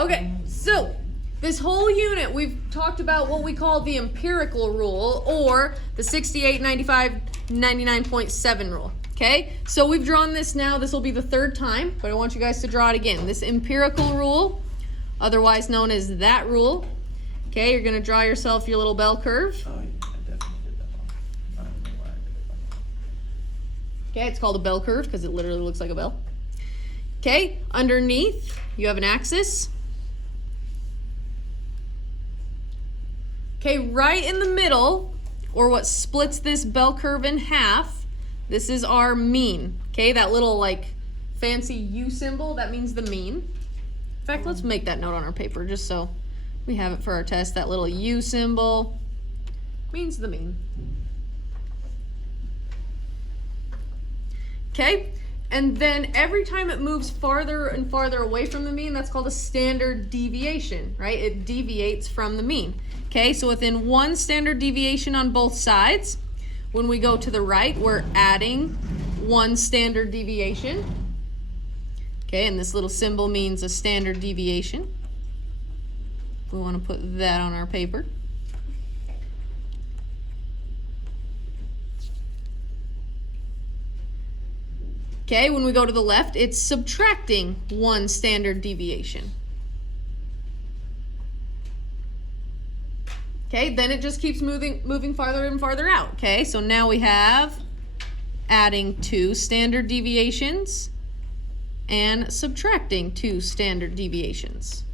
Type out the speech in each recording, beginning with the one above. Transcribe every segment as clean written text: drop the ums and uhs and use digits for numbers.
Okay, so this whole unit we've talked about what we call the empirical rule, or the 68, 95, 99.7 rule. Okay, so we've drawn this now. This will be the third time, but I want you guys to draw it again. This empirical rule, otherwise known as that rule. Okay, you're going to draw yourself your little bell curve. Oh, yeah, I definitely did that wrong. I don't know why I did it wrong. Okay, it's called a bell curve because it literally looks like a bell. Okay, underneath you have an axis. Okay, right in the middle, or what splits this bell curve in half, this is our mean. Okay, that little like fancy U symbol, that means the mean. In fact, let's make that note on our paper just so we have it for our test. That little U symbol means the mean. Okay, and then every time it moves farther and farther away from the mean, that's called a standard deviation, right? It deviates from the mean. Okay, so within one standard deviation on both sides, when we go to the right, we're adding one standard deviation. Okay, and this little symbol means a standard deviation. We want to put that on our paper. Okay, when we go to the left, it's subtracting one standard deviation. Okay, then it just keeps moving farther and farther out. Okay, so now we have adding 2 standard deviations and subtracting 2 standard deviations.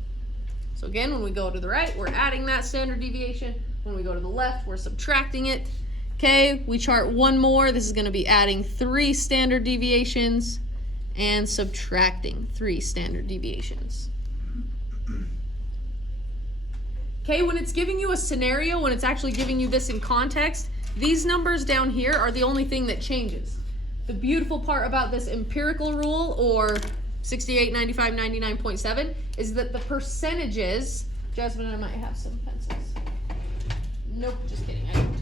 So again, when we go to the right, we're adding that standard deviation. When we go to the left, we're subtracting it. Okay, we chart one more. This is going to be adding 3 standard deviations and subtracting 3 standard deviations. Okay, when it's giving you a scenario, when it's actually giving you this in context, these numbers down here are the only thing that changes. The beautiful part about this empirical rule, or 68, 95, 99.7, is that the percentages, Jasmine, I might have some pencils. Nope, just kidding, I don't.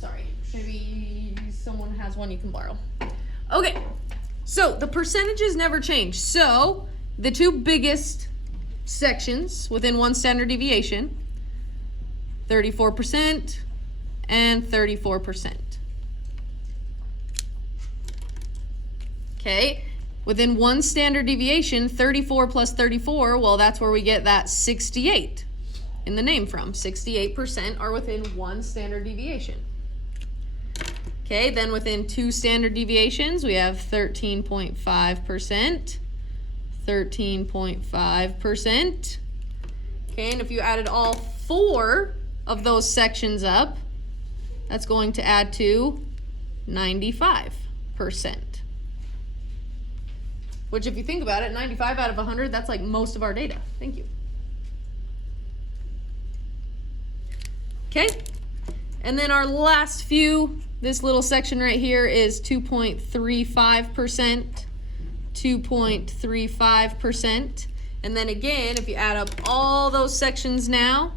Sorry, maybe someone has one you can borrow. Okay, so the percentages never change. So the 2 biggest sections within one standard deviation, 34% and 34%. Okay, within one standard deviation, 34 plus 34, well, that's where we get that 68 in the name from. 68% are within one standard deviation. Okay, then within 2 standard deviations, we have 13.5%. 13.5%. Okay, and if you added all 4 of those sections up, that's going to add to 95%. Which, if you think about it, 95 out of 100, that's like most of our data. Thank you. Okay, and then our last few, this little section right here is 2.35%. 2.35%. And then again, if you add up all those sections now,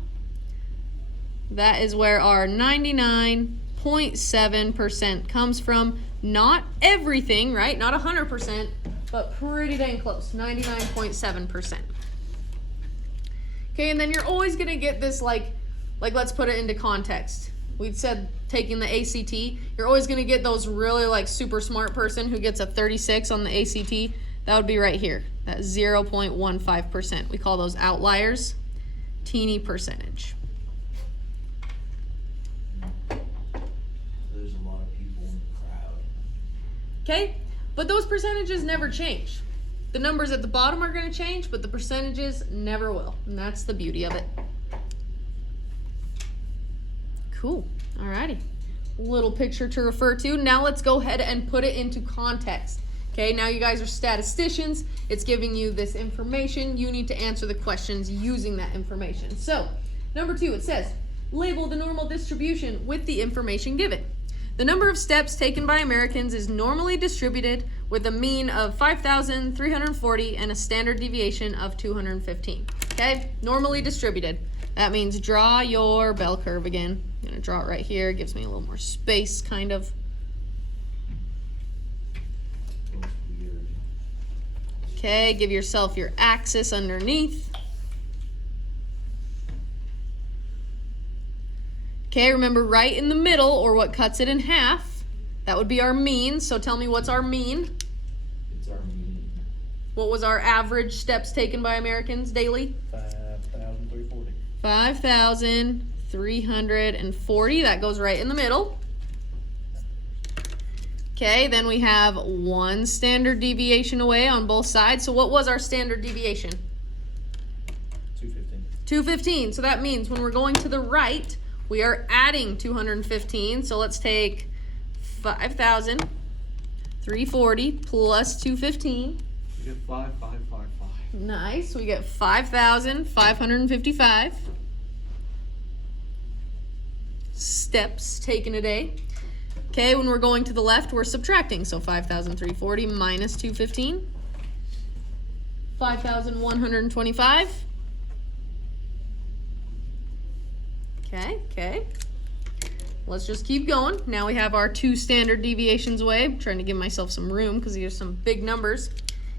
that is where our 99.7% comes from. Not everything, right? Not 100%, but pretty dang close, 99.7%. Okay, and then you're always gonna get this like let's put it into context. We'd said taking the ACT, you're always going to get those really like super smart person who gets a 36 on the ACT. That would be right here, that 0.15%. We call those outliers, teeny percentage. There's a lot of people in the crowd. Okay, but those percentages never change. The numbers at the bottom are going to change, but the percentages never will. And that's the beauty of it. Cool. Alrighty. Little picture to refer to. Now let's go ahead and put it into context. Okay, now you guys are statisticians. It's giving you this information. You need to answer the questions using that information. So, number 2, it says, label the normal distribution with the information given. The number of steps taken by Americans is normally distributed with a mean of 5,340 and a standard deviation of 215. Okay, normally distributed. That means draw your bell curve again. I'm gonna draw it right here. It gives me a little more space, kind of. Okay, give yourself your axis underneath. Okay, remember right in the middle, or what cuts it in half, that would be our mean. So tell me, what's our mean? It's our mean. What was our average steps taken by Americans daily? 5,340. 5,340. That goes right in the middle. Okay, then we have one standard deviation away on both sides. So what was our standard deviation? 215. 215. So that means when we're going to the right, we are adding 215. So let's take 5,340 plus 215. You get 5,555. Nice. We get 5,555 steps taken a day. Okay, when we're going to the left, we're subtracting. So 5,340 minus 215. 5,125. Okay. Let's just keep going. Now we have our two standard deviations away. I'm trying to give myself some room because these are some big numbers.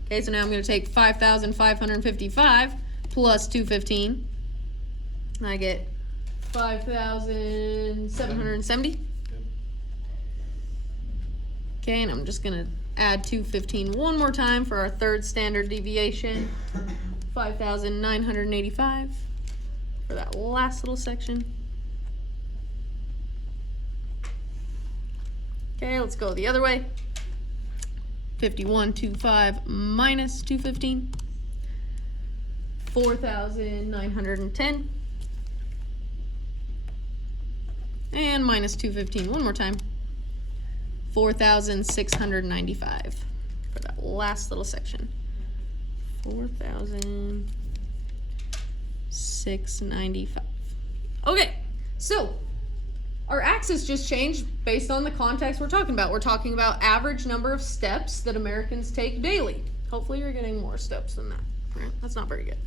Okay, so now I'm going to take 5,555 plus 215. I get 5,770. Okay, and I'm just going to add 215 one more time for our third standard deviation. 5,985 for that last little section. Okay, let's go the other way. 5,125 minus 215. 4,910. And minus 215 one more time. 4,695 for that last little section. 4,695. Okay, so our axis just changed based on the context we're talking about. We're talking about average number of steps that Americans take daily. Hopefully you're getting more steps than that. Right? That's not very good.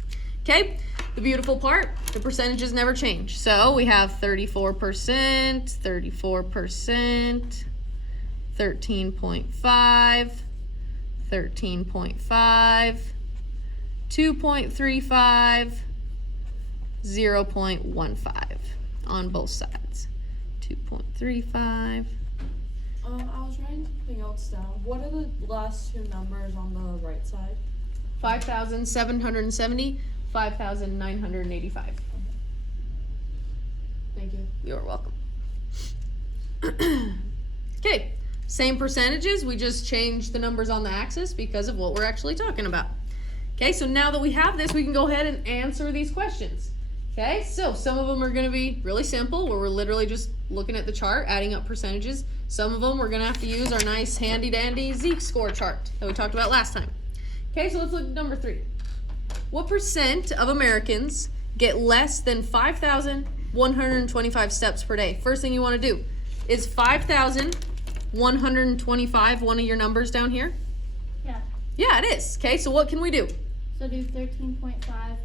Okay, the beautiful part, the percentages never change. So we have 34%, 34%, 13.5, 13.5, 2.35, 0.15 on both sides. 2.35. I was writing something else down. What are the last two numbers on the right side? 5,770, 5,985. Thank you. You're welcome. Okay, same percentages, we just changed the numbers on the axis because of what we're actually talking about. Okay, so now that we have this, we can go ahead and answer these questions. Okay, so some of them are going to be really simple, where we're literally just looking at the chart, adding up percentages. Some of them we're going to have to use our nice handy-dandy Z-score chart that we talked about last time. Okay, so let's look at number 3. What percent of Americans get less than 5,125 steps per day? First thing you want to do is 5,125 one of your numbers down here? Yeah. Yeah, it is. Okay, so what can we do? So do 13.5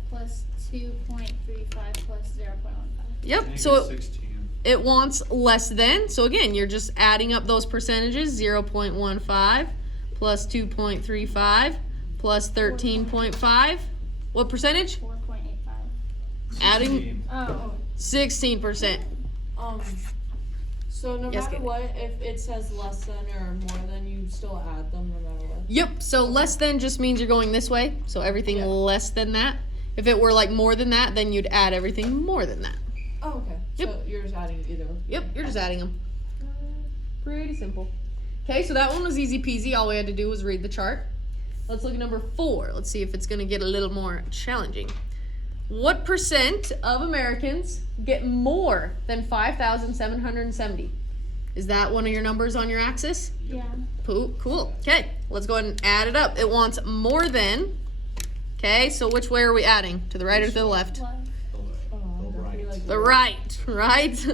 plus 2.35 plus 0.15. Yep, Make so it 16. it wants less than. So again, you're just adding up those percentages. 0.15 plus 2.35 plus 13.5. What percentage? 4.85. Adding 16. Oh. 16%. So no Yes, matter Katie. what, if it says less than or more than, you still add them no matter what. Yep, so less than just means you're going this way. So everything Yeah. less than that. If it were like more than that, then you'd add everything more than that. Oh, okay. Yep. So you're just adding either. Yep, you're just adding them. Pretty simple. Okay, so that one was easy peasy. All we had to do was read the chart. Let's look at number 4. Let's see if it's going to get a little more challenging. What percent of Americans get more than 5,770? Is that one of your numbers on your axis? Yeah. Cool. Okay, let's go ahead and add it up. It wants more than. Okay, so which way are we adding? To the right or to the left? Plus. The right, right?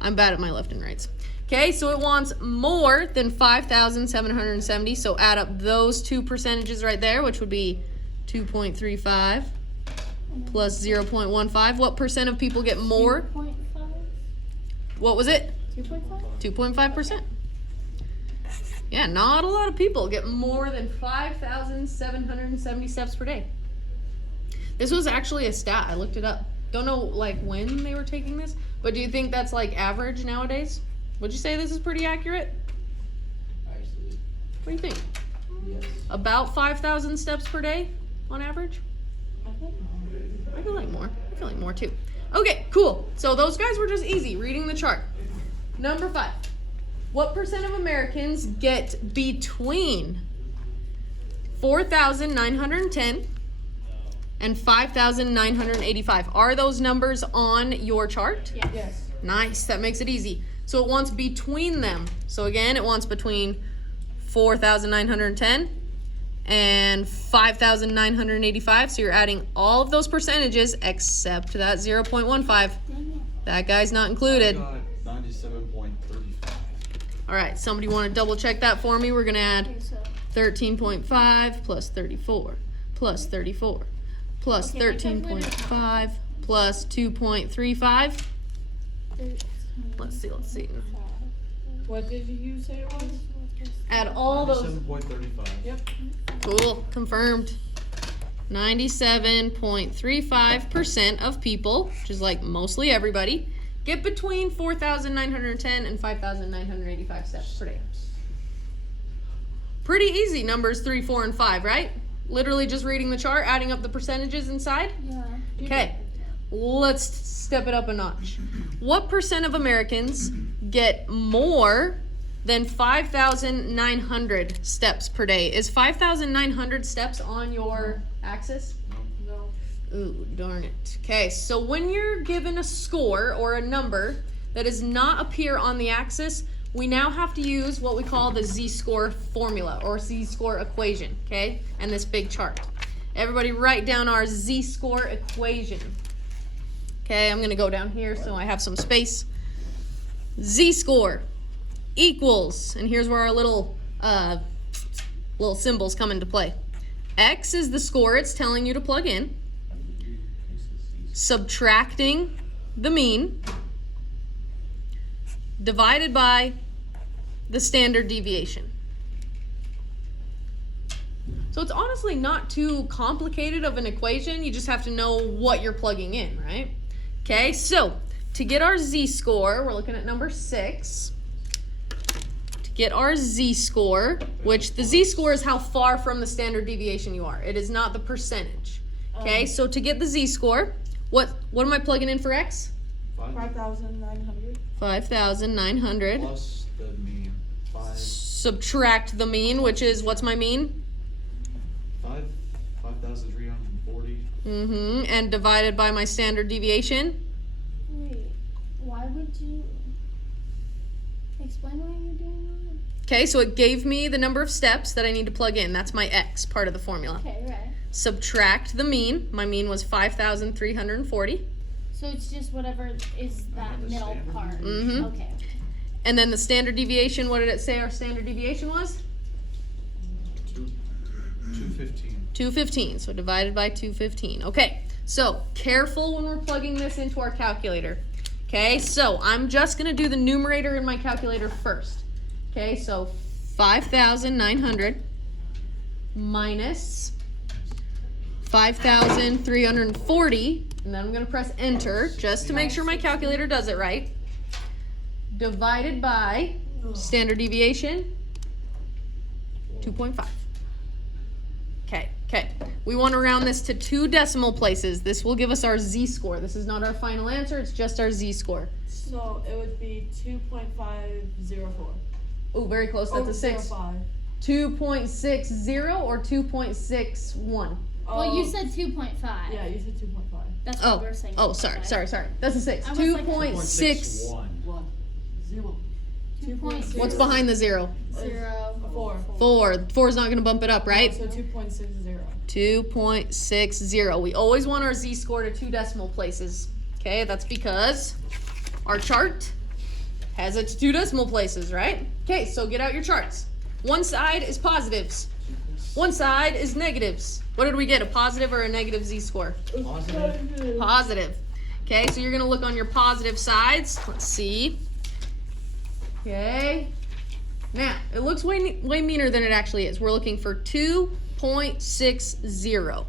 I'm bad at my left and rights. Okay, so it wants more than 5,770. So add up those two percentages right there, which would be 2.35 plus 0.15. What percent of people get more? 2.5? What was it? 2.5? 2.5%. Yeah, not a lot of people get more than 5,770 steps per day. This was actually a stat. I looked it up. Don't know like when they were taking this, but do you think that's like average nowadays? Would you say this is pretty accurate? Actually, What do you think? yes. About 5,000 steps per day on average? I think I feel like more. I feel like more too. Okay, cool. So those guys were just easy, reading the chart. Number 5. What percent of Americans get between 4,910 and 5,985? Are those numbers on your chart? Yes. yes. Nice, that makes it easy. So it wants between them. So again, it wants between 4,910 and 5,985. So you're adding all of those percentages except that 0.15. Dang it. That guy's not included. I got 97.35. All right, somebody want to double check that for me? We're going to add Okay, so 13.5 plus 34 plus 34 plus Okay, my calculator- 13.5 plus 2.35. 13. Let's see. What did you say it was? Add all those. 97.35. Yep. Cool, confirmed. 97.35% of people, which is like mostly everybody, get between 4,910 and 5,985 steps per day. Pretty easy, numbers 3, 4, and 5, right? Literally just reading the chart, adding up the percentages inside. Yeah. Okay, let's step it up a notch. What percent of Americans get more than 5,900 steps per day? Is 5,900 steps on your axis? No. Ooh, darn it. Okay, so when you're given a score or a number that does not appear on the axis, we now have to use what we call the z-score formula or z-score equation, okay? And this big chart. Everybody write down our z-score equation. Okay, I'm gonna go down here so I have some space. Z-score equals, and here's where our little symbols come into play. X is the score it's telling you to plug in, subtracting the mean, divided by the standard deviation. So it's honestly not too complicated of an equation. You just have to know what you're plugging in, right? Okay, so to get our z-score, we're looking at number 6. To get our z-score, which the z-score is how far from the standard deviation you are. It is not the percentage. Okay, so to get the z-score, what am I plugging in for x? 5,900. 5,900. Plus the mean. 5. Subtract the mean, which is, what's my mean? 5,340. And divided by my standard deviation. Wait, why would you explain why you're doing Okay, so it gave me the number of steps that I need to plug in. That's my x, part of the formula. that? Okay, right. Subtract the mean. My mean was 5,340. So it's just whatever is that the middle standard part. Mhm. Okay. And then the standard deviation, what did it say our standard deviation was? 215. 215, so divided by 215. Okay, so careful when we're plugging this into our calculator. Okay, so I'm just gonna do the numerator in my calculator first. Okay, so 5,900 minus 5,340, and then I'm gonna press enter just to make sure my calculator does it right. Divided by standard deviation, 2.5. Okay. We want to round this to 2 decimal places. This will give us our z-score. This is not our final answer, it's just our z-score. So it would be 2.504. Oh, very close. That's a 6. 05. 2.60 or 2.61? Well, you said 2.5. Yeah, you said 2.5. That's what we're saying. Oh, sorry. That's a 6. I was like- 2.6. 1. 0. 2.0. What's behind the 0? 4. 4. 4 is not going to bump it up, right? So 2.60. 2.60. We always want our z-score to 2 decimal places. Okay, that's because our chart has it to 2 decimal places, right? Okay, so get out your charts. One side is positives. One side is negatives. What did we get, a positive or a negative z-score? Positive. Positive. Okay, so you're going to look on your positive sides. Let's see. Okay. Now, it looks way meaner than it actually is. We're looking for 2.60.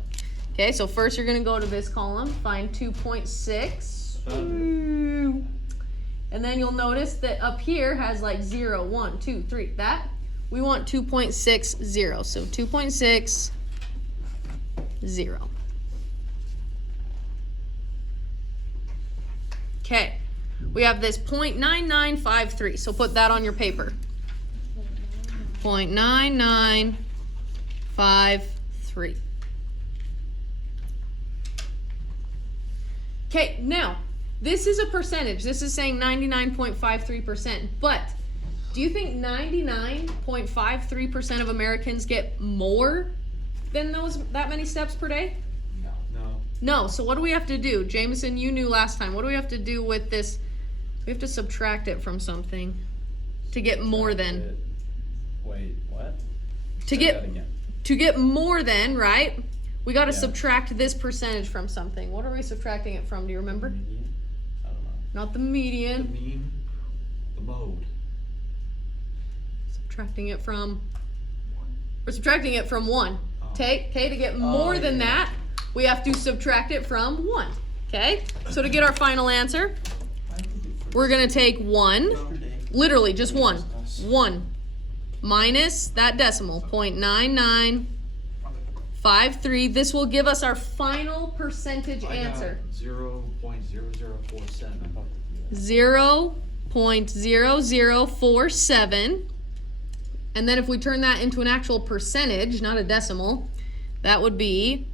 Okay, so first you're going to go to this column, find 2.6. And then you'll notice that up here has like 0, 1, 2, 3. That, we want 2.60. So 2.60. Okay, we have this 0.9953. So put that on your paper. 0.9953. Okay, now, this is a percentage. This is saying 99.53%. But do you think 99.53% of Americans get more than that many steps per day? No. No. So what do we have to do? Jameson, you knew last time. What do we have to do with this? We have to subtract it from something to get more than. Wait, what? To Say get that again. to get more than, right? We got to Yeah. subtract this percentage from something. What are we subtracting it from? Do you remember? Median? I don't know. Not the The median. mean, the mode. Subtracting it from. We're subtracting it from 1. Oh. Okay, to get more than yeah. that, we have to subtract it from 1. Okay? So to get our final answer, we're going to take 1, literally just 1. 1 minus that decimal, 0.9953. This will give us our final percentage answer. 0.0047. 0.0047. And then if we turn that into an actual percentage, not a decimal, that would be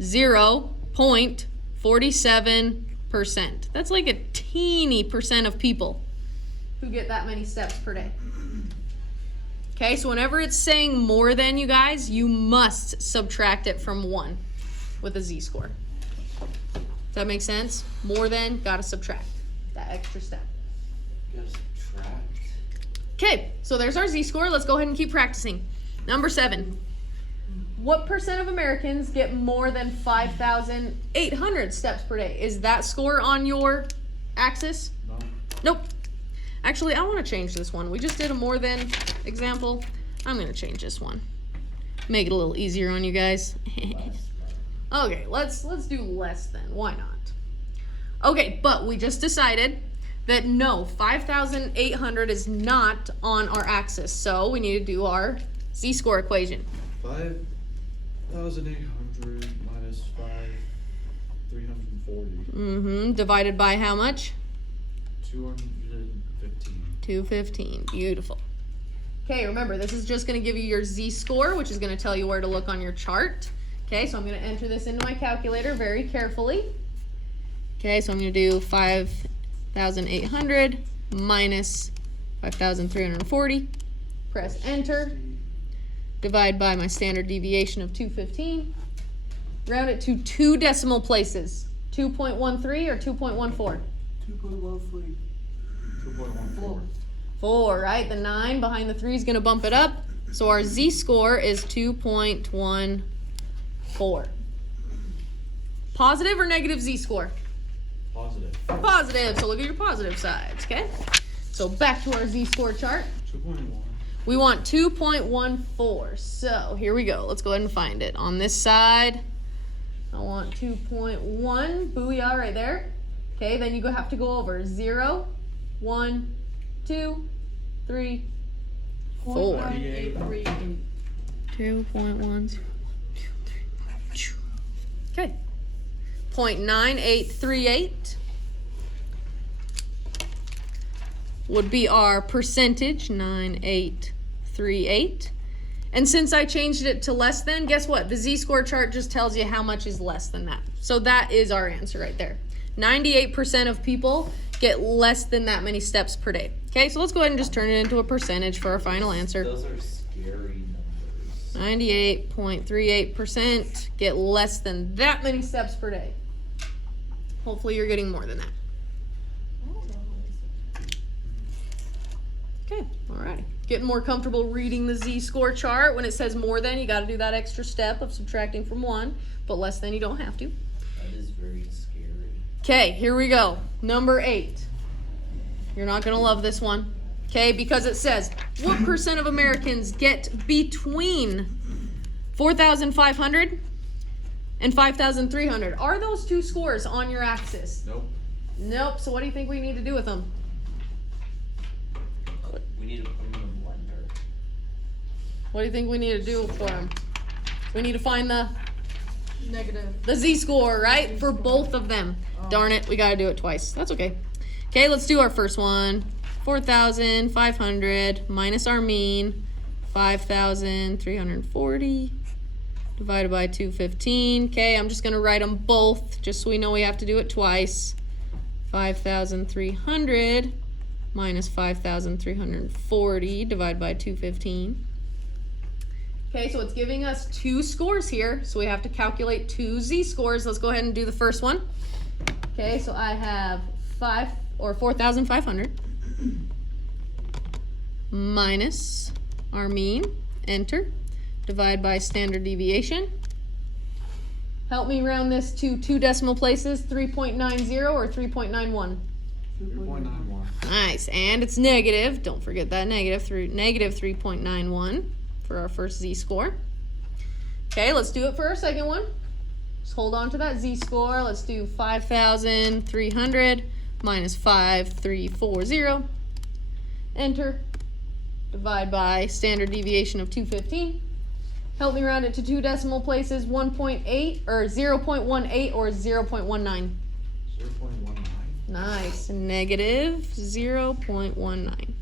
0.47%. That's like a teeny percent of people who get that many steps per day. Okay, so whenever it's saying more than, you guys, you must subtract it from 1 with a z-score. Does that make sense? More than, gotta subtract that extra step. Gotta subtract. Okay, so there's our z-score. Let's go ahead and keep practicing. Number 7. What percent of Americans get more than 5,800 steps per day? Is that score on your axis? No. Nope. Actually, I want to change this one. We just did a more than example. I'm going to change this one. Make it a little easier on you guys. Okay, let's do less than. Why not? Okay, but we just decided that no, 5,800 is not on our axis. So we need to do our z-score equation. 5,800 minus 5,340. Divided by how much? 215. 215. Beautiful. Okay, remember, this is just going to give you your z-score, which is going to tell you where to look on your chart. Okay, so I'm going to enter this into my calculator very carefully. Okay, so I'm going to do 5,800 minus 5,340. Press enter. Divide by my standard deviation of 215. Round it to 2 decimal places. 2.13 or 2.14? 2.14. 4, right? The 9 behind the 3 is going to bump it up. So our z-score is 2.14. Positive or negative z-score? Positive. Positive. So look at your positive sides, okay? So back to our z-score chart. 2.1. We want 2.14. So here we go. Let's go ahead and find it. On this side, I want 2.1. Booyah, right there. Okay, then you have to go over 0, 1, 2, 3, 4. 0.9838. 2.1. Okay. 0.9838 would be our percentage, 9838. And since I changed it to less than, guess what? The z-score chart just tells you how much is less than that. So that is our answer right there. 98% of people get less than that many steps per day. Okay, so let's go ahead and just turn it into a percentage for our final answer. Those are scary numbers. 98.38% get less than that many steps per day. Hopefully you're getting more than that. Okay, alrighty. Getting more comfortable reading the z-score chart. When it says more than, you got to do that extra step of subtracting from 1, but less than you don't have to. That is very scary. Okay, here we go. Number 8. You're not going to love this one. Okay, because it says, what percent of Americans get between 4,500 and 5,300? Are those two scores on your axis? Nope. Nope. So what do you think we need to do with them? We need to put them in a blender. What do you think we need to do for them? We need to find the Negative. z-score, right? For both of them. Darn it, we gotta do it twice. That's okay. Okay, let's do our first one. 4,500 minus our mean, 5,340 divided by 215. Okay, I'm just gonna write them both just so we know we have to do it twice. 5,300 minus 5,340 divided by 215. Okay, so it's giving us two scores here, so we have to calculate two z-scores. Let's go ahead and do the first one. Okay, so I have 4,500 minus our mean, enter, divide by standard deviation. Help me round this to two decimal places, 3.90 or 3.91. 3.91. Nice, and it's negative. Don't forget that negative, negative 3.91 for our first z-score. Okay, let's do it for our second one. Just hold on to that z-score. Let's do 5,300 minus 5,340. Enter. Divide by standard deviation of 215. Help me round it to two decimal places, 1.8 or 0.18 or 0.19. 0.19. Nice. Negative 0.19.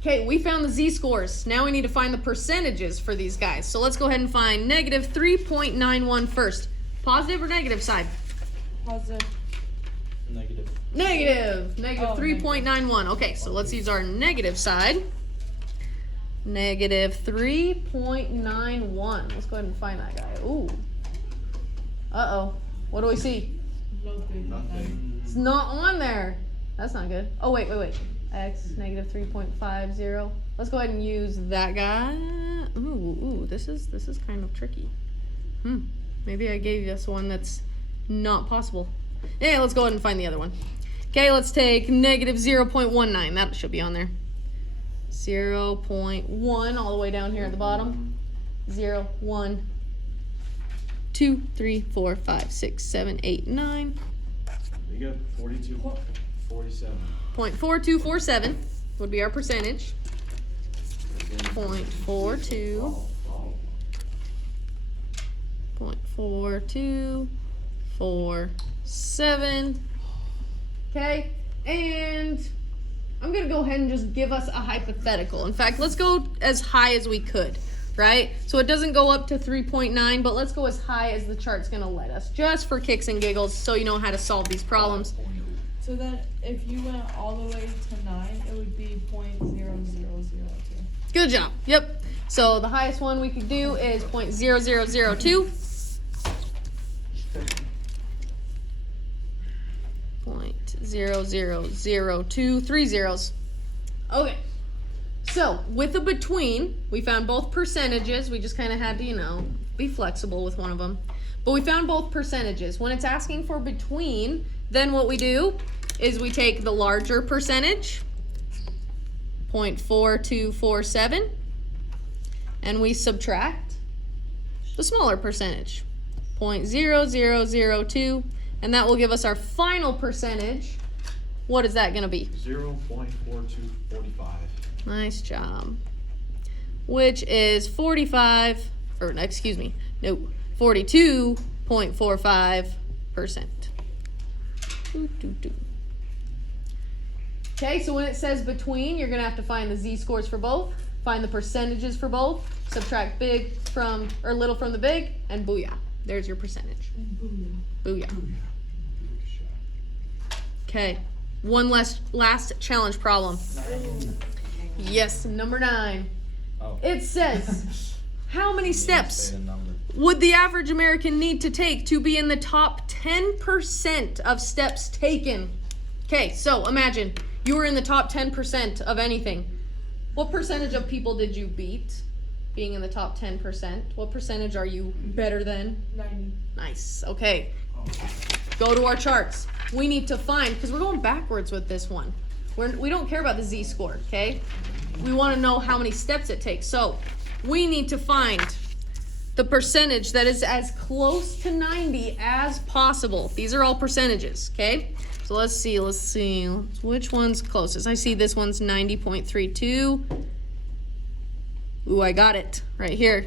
Okay, we found the z-scores. Now we need to find the percentages for these guys. So let's go ahead and find negative 3.91 first. Positive or negative side? Positive. Negative. Negative. Negative Oh, 3.91. Okay, so let's use our negative side. Negative 3.91. Let's go ahead and find that guy. Ooh. Uh-oh. What do we see? Nothing. It's not on there. That's not good. Oh, wait. X, negative 3.50. Let's go ahead and use that guy. Ooh, this is kind of tricky. Maybe I gave us one that's not possible. Yeah, let's go ahead and find the other one. Okay, let's take negative 0.19. That should be on there. 0.1 all the way down here at the bottom. 0, 1, 2, 3, 4, 5, 6, 7, 8, 9. You got 42, 47. 0.4247 would be our percentage. 0.42. 0.4247. Okay, and I'm gonna go ahead and just give us a hypothetical. In fact, let's go as high as we could, right? So it doesn't go up to 3.9, but let's go as high as the chart's gonna let us, just for kicks and giggles, so you know how to solve these problems. So then, if you went all the way to 9, it would be 0.0002. Good job. Yep. So the highest one we could do is 0.0002. 0.0002, 3 zeros. Okay. So with a between, we found both percentages. We just kind of had to, be flexible with one of them. But we found both percentages. When it's asking for between, then what we do is we take the larger percentage, 0.4247, and we subtract the smaller percentage, 0.0002, and that will give us our final percentage. What is that going to be? 0.4245. Nice job. Which is 42.45%. Okay, so when it says between, you're going to have to find the z-scores for both, find the percentages for both, subtract little from the big, and booyah. There's your percentage. Booyah. Okay, one last challenge problem. Yes, number 9. Oh. It says, how many steps Say the number. would the average American need to take to be in the top 10% of steps taken? Okay, so imagine you were in the top 10% of anything. What percentage of people did you beat being in the top 10%? What percentage are you better than? 90. Nice, okay. Oh. go to our charts. We need to find, because we're going backwards with this one. We don't care about the z-score, okay? We want to know how many steps it takes. So we need to find the percentage that is as close to 90 as possible. These are all percentages, okay? So let's see. Which one's closest? I see this one's 90.32. Ooh, I got it right here.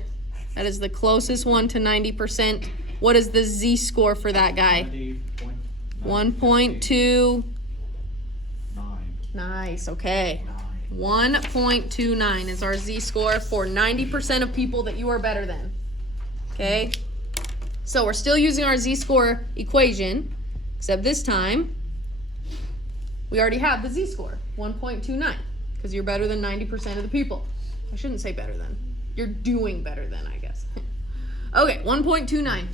That is the closest one to 90%. What is the z-score for that guy? 1.29. Nice, okay. 1.29 is our z-score for 90% of people that you are better than. Okay? So we're still using our z-score equation, except this time we already have the z-score, 1.29, because you're better than 90% of the people. I shouldn't say better than. You're doing better than, I guess. Okay, 1.29.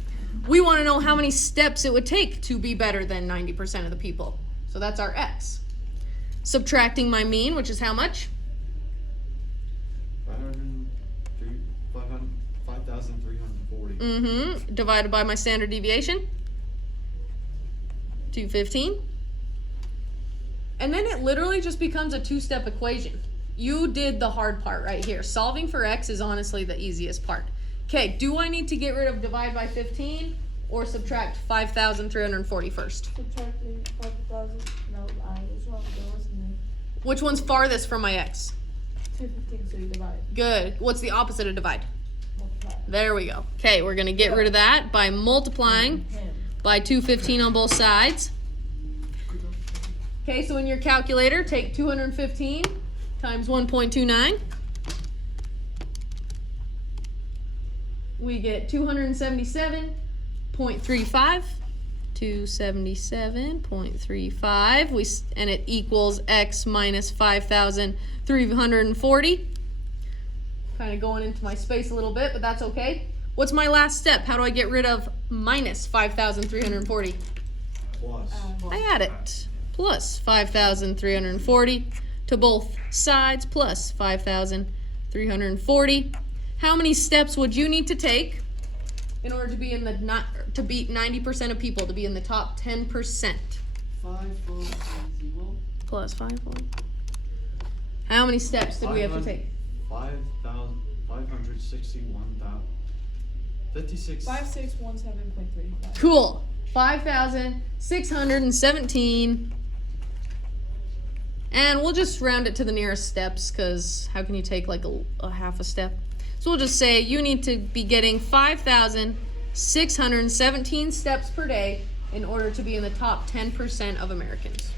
We want to know how many steps it would take to be better than 90% of the people. So that's our x. Subtracting my mean, which is how much? 5,340. Divided by my standard deviation. 215. And then it literally just becomes a two-step equation. You did the hard part right here. Solving for x is honestly the easiest part. Okay, do I need to get rid of divide by 15 or subtract 5,340 first? Subtracting 5,000. No, I was wrong. There wasn't any. Which one's farthest from my x? 215, so you divide. Good. What's the opposite of divide? Multiply. There we go. Okay, we're going to get rid of that by multiplying by 215 on both sides. Okay, so in your calculator, take 215 times 1.29. We get 277.35. 277.35. And it equals x minus 5,340. Kind of going into my space a little bit, but that's okay. What's my last step? How do I get rid of minus 5,340? Plus. I add it. Plus 5,340 to both sides, plus 5,340. How many steps would you need to take in order to be in the to beat 90% of people, to be in the top 10%? 5,000. Plus 5. How many steps did we have to take? 5,561,000. 56. 5617.35. Cool. 5,617. And we'll just round it to the nearest steps, because how can you take like a half a step? So we'll just say you need to be getting 5,617 steps per day in order to be in the top 10% of Americans.